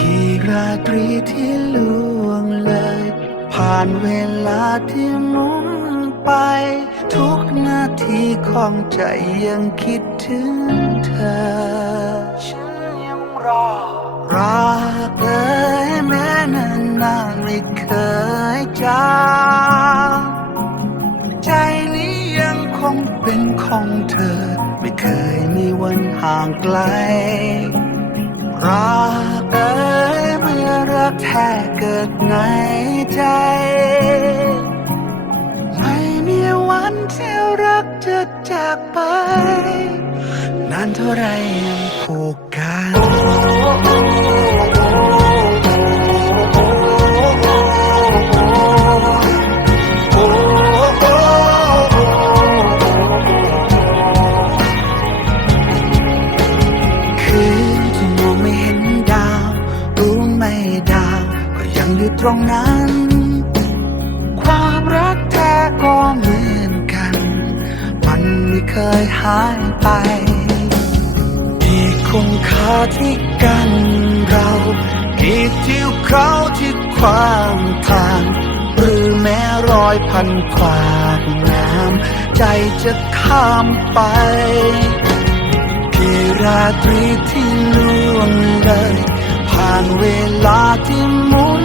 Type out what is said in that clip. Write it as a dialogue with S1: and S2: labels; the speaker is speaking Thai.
S1: กี่ราตรีที่ล่วงเลย ผ่านเวลาที่มุนไป ทุกนาทีของใจยังคิดถึงเธอ ฉันยังรอ รักเอ่ยแม้นานนานไม่เคยจางใจนี้ยังคงเป็นของเธอ ไม่เคยมีวันห่างไกล รักเอ่ยเมื่อรักแท้เกิดในใจ ไม่มีวันที่รักจะจากไป นานเท่าไรยังผูก ตรงนั้น ความรักแท้ก็เหมือนกัน มันไม่เคยหายไปกี่คุณค่าที่กันเรากี่ทิวเขาที่ขวางทาง หรือแม้รอยพันขวากน้ำใจจะข้ามไปกี่ราตรีที่ล่วงเลยผ่านเวลาที่หมุน